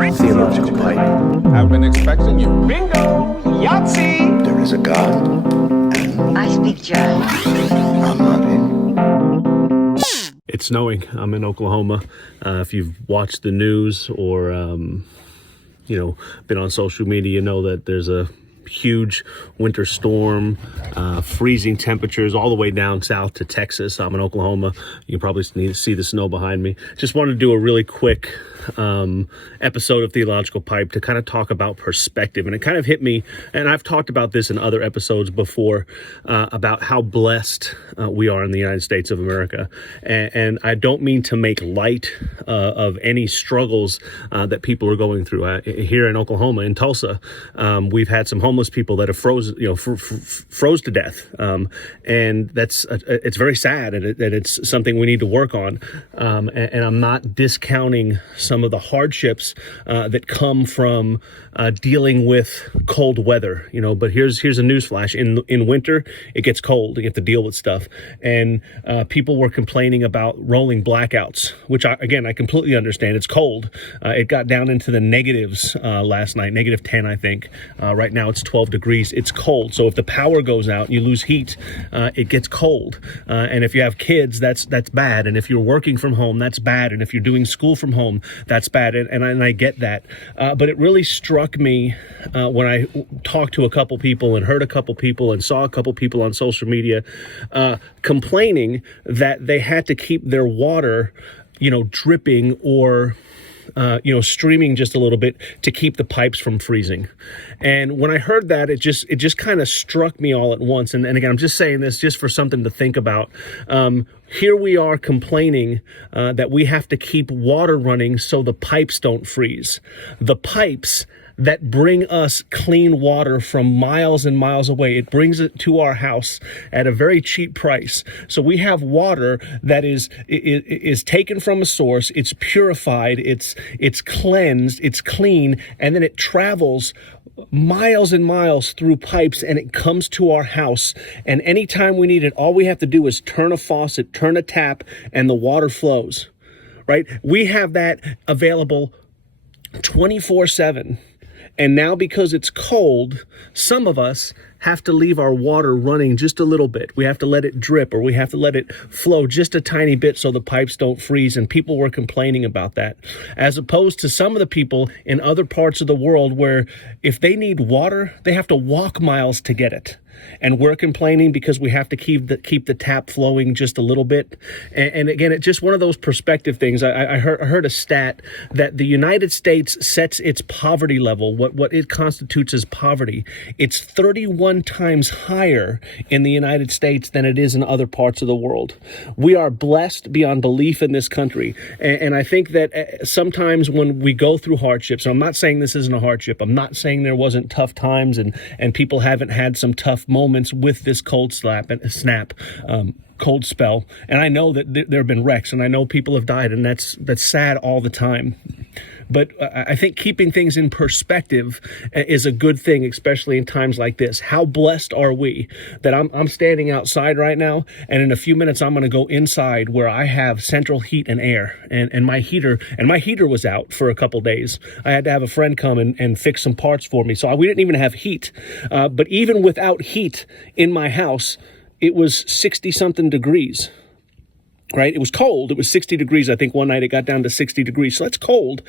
Theological pipe. I've been expecting you. Bingo! Yahtzee! There is a God, and I speak German. I'm not in. It's snowing. I'm in Oklahoma. If you've watched the news or, been on social media, you know that there's a huge winter storm, freezing temperatures all the way down south to Texas. I'm in Oklahoma. You can probably see the snow behind me. Just wanted to do a really quick episode of Theological Pipe to kind of talk about perspective. And it kind of hit me, and I've talked about this in other episodes before, about how blessed we are in the United States of America. And I don't mean to make light of any struggles that people are going through. Here in Oklahoma, in Tulsa, we've had some homeless people that have froze to death. And it's very sad, and it's something we need to work on. And I'm not discounting some of the hardships that come from dealing with cold weather, but here's a newsflash. In winter, it gets cold. You have to deal with stuff. And people were complaining about rolling blackouts, which I completely understand. It's cold. It got down into the negatives last night, -10, I think. Right now it's 12 degrees. It's cold. So if the power goes out and you lose heat, it gets cold. And if you have kids, that's bad. And if you're working from home, that's bad. And if you're doing school from home, that's bad. And I get that. But it really struck me when I talked to a couple people and heard a couple people and saw a couple people on social media complaining that they had to keep their water, dripping or streaming just a little bit to keep the pipes from freezing. And when I heard that, it just kind of struck me all at once. And again, I'm just saying this just for something to think about. Here we are complaining that we have to keep water running so the pipes don't freeze. The pipes that bring us clean water from miles and miles away. It brings it to our house at a very cheap price. So we have water that is taken from a source. It's purified. It's cleansed. It's clean, and then it travels miles and miles through pipes, and it comes to our house. And anytime we need it, all we have to do is turn a faucet, turn a tap, and the water flows. Right? We have that available 24/7. And now because it's cold, some of us have to leave our water running just a little bit. We have to let it drip, or we have to let it flow just a tiny bit so the pipes don't freeze. And people were complaining about that, as opposed to some of the people in other parts of the world where if they need water, they have to walk miles to get it. And we're complaining because we have to keep the tap flowing just a little bit. And again, it's just one of those perspective things. I heard a stat that the United States sets its poverty level, what it constitutes as poverty. It's 31 times higher in the United States than it is in other parts of the world. We are blessed beyond belief in this country. And I think that sometimes when we go through hardships, and I'm not saying this isn't a hardship. I'm not saying there wasn't tough times and people haven't had some tough moments with this cold cold spell. And I know that there have been wrecks, and I know people have died, and that's sad all the time. But I think keeping things in perspective is a good thing, especially in times like this. How blessed are we that I'm standing outside right now, and in a few minutes I'm going to go inside where I have central heat and air, and my heater was out for a couple days. I had to have a friend come and fix some parts for me, so we didn't even have heat. But even without heat in my house, it was 60-something degrees. Right? It was cold. It was 60 degrees. I think one night it got down to 60 degrees. So that's cold.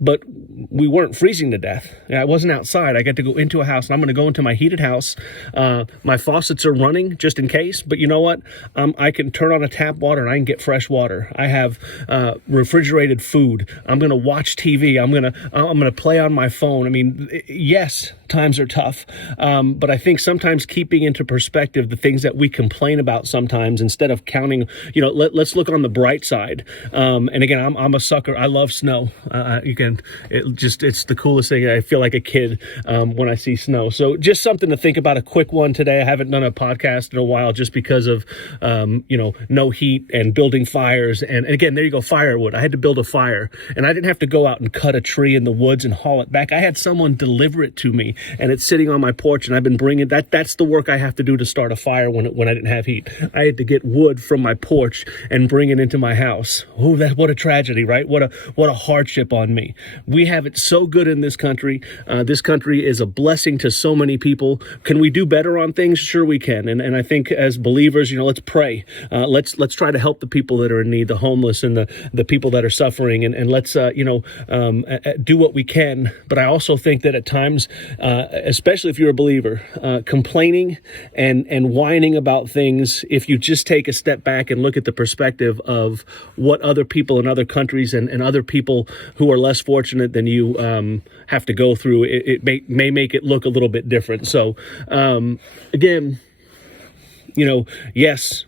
But we weren't freezing to death. I wasn't outside. I got to go into a house, and I'm going to go into my heated house. My faucets are running just in case, but you know what? I can turn on a tap water and I can get fresh water. I have refrigerated food. I'm going to watch TV. I'm going to play on my phone. I mean, yes, times are tough. But I think sometimes keeping into perspective the things that we complain about sometimes, instead of counting, let's look on the bright side. And again, I'm a sucker. I love snow. It's the coolest thing. I feel like a kid when I see snow. So just something to think about, a quick one today. I haven't done a podcast in a while just because of, no heat and building fires. And again, there you go, firewood. I had to build a fire, and I didn't have to go out and cut a tree in the woods and haul it back. I had someone deliver it to me, and it's sitting on my porch, and I've been bringing that. That's the work I have to do to start a fire when I didn't have heat. I had to get wood from my porch and bring it into my house. Oh, what a tragedy, right? What a hardship on me. me. We have it so good in this country. This country is a blessing to so many people. Can we do better on things? Sure we can. And I think as believers, let's pray. Let's try to help the people that are in need, the homeless and the people that are suffering. And let's, do what we can. But I also think that at times, especially if you're a believer, complaining and whining about things, if you just take a step back and look at the perspective of what other people in other countries and other people who are less fortunate than you have to go through, it may make it look a little bit different. So again, yes,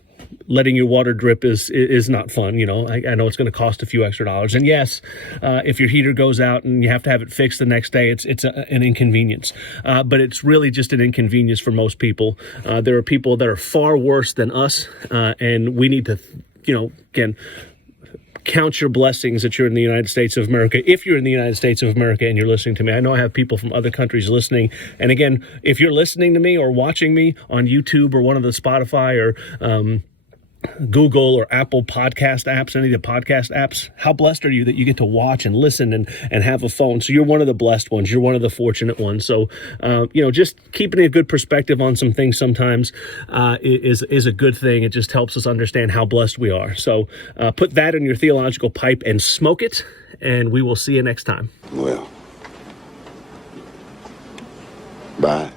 letting your water drip is not fun. I know it's going to cost a few extra dollars. And yes, if your heater goes out and you have to have it fixed the next day, it's an inconvenience. But it's really just an inconvenience for most people. There are people that are far worse than us, and we need to, again, count your blessings that you're in the United States of America. If you're in the United States of America and you're listening to me, I know I have people from other countries listening. And again, if you're listening to me or watching me on YouTube or one of the Spotify or Google or Apple podcast apps, any of the podcast apps, how blessed are you that you get to watch and listen and have a phone? So you're one of the blessed ones. You're one of the fortunate ones. So, just keeping a good perspective on some things sometimes is a good thing. It just helps us understand how blessed we are. So put that in your theological pipe and smoke it, and we will see you next time. Well, bye.